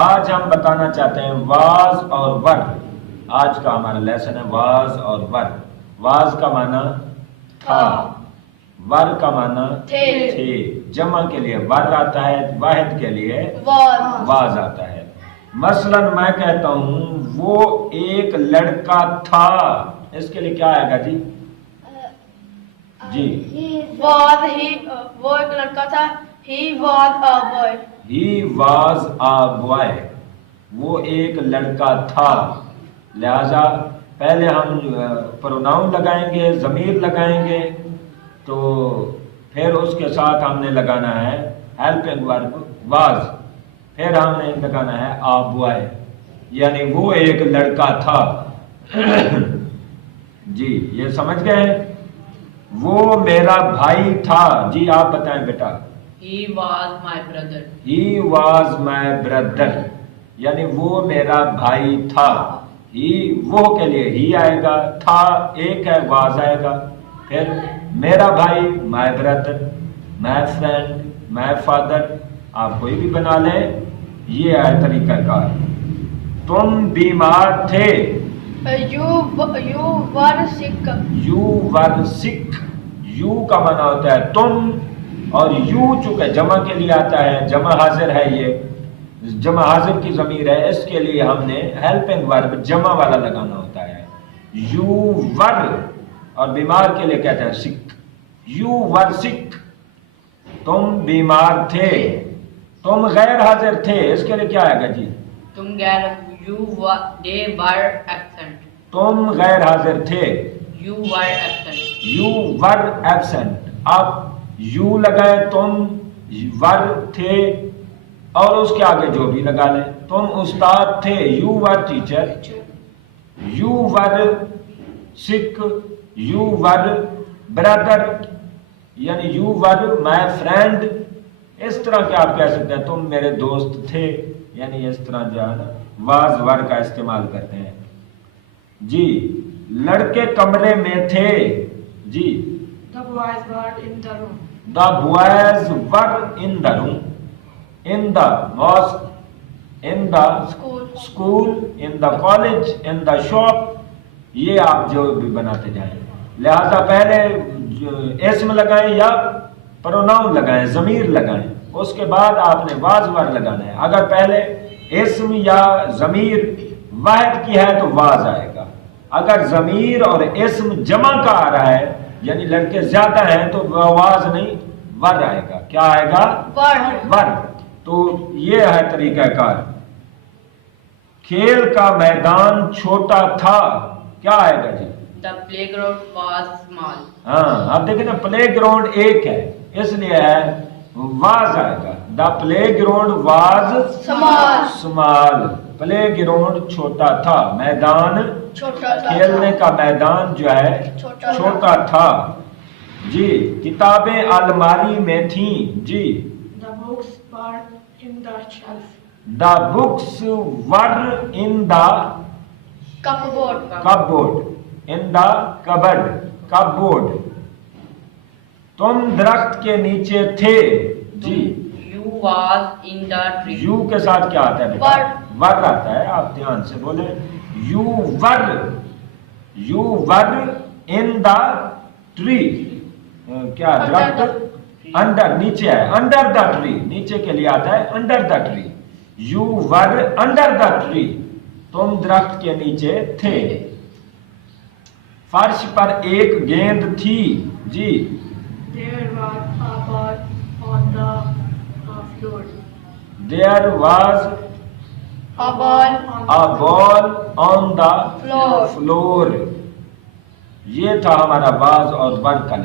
آج ہم بتانا چاہتے ہیں واز اور ور. آج کا ہمارا لیسن ہے واز اور ور. واز کا معنی تھا، ور کا معنی تھے. جمع کے لیے ور آتا ہے، واحد کے لیے واز آتا ہے. مثلا میں کہتا ہوں وہ ایک لڑکا تھا، اس کے لیے کیا آئے گا جی؟ جی وہ ایک لڑکا تھا. He was a boy. He was a boy. وہ ایک لڑکا تھا. لہذا پہلے ہم پروناؤن لگائیں گے، ضمیر لگائیں گے، تو پھر اس کے ساتھ ہم نے لگانا ہے ہیلپنگ ورب was. پھر ہم نے لگانا ہے a boy، یعنی وہ ایک لڑکا تھا. جی یہ سمجھ گئے؟ وہ میرا بھائی تھا. جی آپ بتائیں بیٹا. He was my brother. He was my brother، یعنی وہ میرا بھائی تھا. وہ کے لیے ہی آئے گا، تھا ایک ہے، واز آئے گا. پھر میرا بھائی my brother، my friend، my father، آپ کوئی بھی بنا لیں. یہ ہے طریقہ کار. تم بیمار تھے. You were sick. You were sick. You کا معنی ہوتا ہے تم، اور یو چونکہ جمع کے لیے آتا ہے، جمع حاضر ہے، یہ جمع حاضر کی ضمیر ہے، اس کے لیے ہم نے ہیلپنگ ورب جمع والا لگانا ہوتا ہے. یو ور، اور بیمار کے لیے کہتے ہیں سک. یو ور سک، تم بیمار تھے. تم غیر حاضر تھے، اس کے لیے کیا آئے گا جی؟ تم غیر they were absent. تم غیر حاضر تھے. You were absent. You were absent. آپ یو لگائیں، تم ور تھے، اور اس کے آگے جو بھی لگا لیں. تم استاد تھے. You were teacher. You were sick. You ور برادر، یعنی یو ور مائی فرینڈ. اس طرح کے آپ کہہ سکتے ہیں تم میرے دوست تھے، یعنی اس طرح جو ہے نا واز ور کا استعمال کرتے ہیں. جی لڑکے کمرے میں تھے. جی The boys were in the room. The boys were in the room. In the mosque, in the school, in the college, in the shop. یہ آپ جو بھی بناتے جائیں. لہذا پہلے اسم لگائیں یا پروناؤن لگائیں، ضمیر لگائیں، اس کے بعد آپ نے واز ور لگانا ہے. اگر پہلے اسم یا ضمیر واحد کی ہے تو واز آئے گا. اگر ضمیر اور اسم جمع کا آ رہا ہے، یعنی لڑکے زیادہ ہیں، تو واز نہیں ور آئے گا. کیا آئے گا؟ ور. تو یہ ہے طریقہ کار. کھیل کا میدان چھوٹا تھا. کیا آئے گا جی؟ The playground was small. ہاں آپ دیکھیں نا، پلے گراؤنڈ ایک ہے، اس لیے ہے واز آئے گا. The playground was small. Playground چھوٹا تھا، میدان کھیلنے کا میدان جو ہے چھوٹا تھا. جی کتابیں الماری میں تھیں. جی The books were in the shelf. The books were in the cupboard. cupboard. in the cupboard. cupboard. تم درخت کے نیچے تھے. جی You was in the tree. You کے ساتھ کیا آتا ہے بیٹا؟ ور آتا ہے. آپ دھیان سے بولیں. You were in the tree. کیا درخت؟ انڈر، نیچے ہے. انڈر دا ٹری، نیچے کے لیے آتا ہے under the tree. You were under the tree, تم درخت کے نیچے تھے. فرش پر ایک گیند تھی. جی There was a ball on the floor. there was A ball a ball on the floor. floor. یہ تھا ہمارا واز اور ور کا